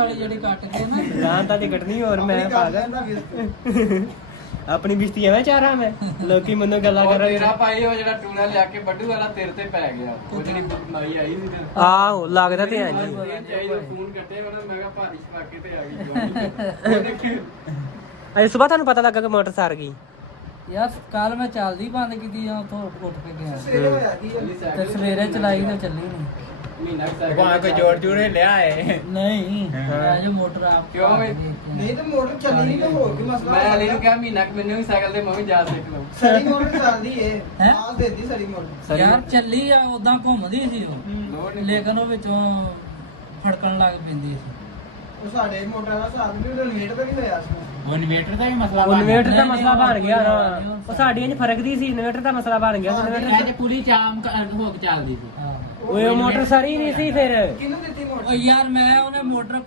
ਵਾਲੀ ਜਿਹੜੀ ਕੱਟ ਕੇ ਨਾ ਗਾਂ ਤਾਂ ਦੀ ਕੱਟਣੀ ਹੋਰ ਮੈਂ ਪਾਗਲ ਆਪਣੀ ਬਿਸਤੀ ਐਵੇਂ ਚਾਰਾਂ ਮੈਂ ਲੋਕੀ ਮੈਨੂੰ ਗੱਲਾਂ ਉਹ ਕਰਨ ਤੇਰਾ ਭਾਈ ਉਹ ਜਿਹੜਾ ਟੂਣਾ ਲਿਆ ਕੇ ਬੱਡੂ ਵਾਲਾ ਤੇਰੇ ਤੇ ਪੈ ਗਿਆ ਉਹ ਜਿਹੜੀ ਮਾਈ ਆਈ ਸੀ ਤੇ ਆਹੋ ਲੱਗਦਾ ਤੇ ਐਂ ਜੀ ਚਾਹੀਦਾ ਫੋਨ ਕੱਟੇ ਉਹਨਾਂ ਮੈਂ ਕਿਹਾ ਭਾਰੀ ਛਵਾਕੇ ਤੇ ਆ ਗਈ ਜੋ ਦੇਖੇ ਅੱਜ ਸਵੇਰ ਤੁਹਾਨੂੰ ਪਤਾ ਲੱਗਾ ਕਿ ਮੋਟਰ ਸੜ ਗਈ ਯਾਰ ਕੱਲ ਮੈਂ ਚੱਲਦੀ ਬੰਦ ਕੀਤੀ ਆ ਉੱਥੋਂ ਉੱਠ ਕੇ ਗਿਆ ਸਵੇਰੇ ਹੋਇਆ ਕੀ ਤੇ ਸਵੇਰੇ ਚਲਾਈ ਤਾਂ ਚੱਲੀ ਨਹੀਂ ਮਹੀਨਾ ਭਾਵੇਂ ਕੋਈ ਜੋੜ ਜੂੜੇ ਲਿਆ ਏ ਨਹੀਂ ਮੈਂ ਜੋ ਮੋਟਰ ਆਪ ਕਿਉਂ ਵੀ? ਨਹੀਂ ਤੇ ਮੋਟਰ ਚੱਲੀ ਨਹੀਂ ਤੇ ਹੋਰ ਕੀ ਮਸਲਾ ਮੈਂ ਅਲੀ ਨੂੰ ਕਿਹਾ ਮਹੀਨਾ ਕੁ ਮੈਨੂੰ ਵੀ ਸਾਈਕਲ ਤੇ ਮੈਂ ਵੀ ਜਾ ਸਿੱਖ ਲਵਾਂ ਸੜੀ ਮੋਟਰ ਚੱਲਦੀ ਏ ਹੈਂ? ਆਹ ਦੇਦੀ ਸੜੀ ਮੋਟਰ ਯਾਰ ਚੱਲੀ ਆ ਉਦਾਂ ਘੁੰਮਦੀ ਸੀ ਉਹ ਲੋੜ ਨਹੀਂ ਲੇਕਿਨ ਉਹ ਵਿੱਚੋਂ ਫੜਕਣ ਲੱਗ ਪੈਂਦੀ ਸੀ ਉਹ ਸਾਡੇ ਮੋਟਰ ਦਾ ਸਾਥ ਵੀ ਰੋਲੇਟ ਤਾਂ ਨਹੀਂ ਹੋਇਆ ਸੀ ਉਹ ਇਨਵੇਟਰ ਦਾ ਵੀ ਮਸਲਾ ਉਹ ਇਨਵੇਟਰ ਦਾ ਮਸਲਾ ਬਣ ਗਿਆ ਨਾ ਉਹ ਸਾਡੀਆਂ 'ਚ ਫਰਕ ਦੀ ਸੀ ਇਨਵੇਟਰ ਦਾ ਮਸਲਾ ਬਣ ਗਿਆ ਇਹ ਤੇ ਪੂਰੀ ਚਾਮ ਹੋ ਕੇ ਚੱਲਦੀ ਸੀ ਹਾਂ ਓਏ ਉਹ ਮੋਟਰ ਸਰੀ ਨਹੀਂ ਸੀ ਫਿਰ ਕਿਹਨੂੰ ਦਿੱਤੀ ਮੋਟਰ ਉਹ ਯਾਰ ਮੈਂ ਉਹਨੇ ਮੋਟਰ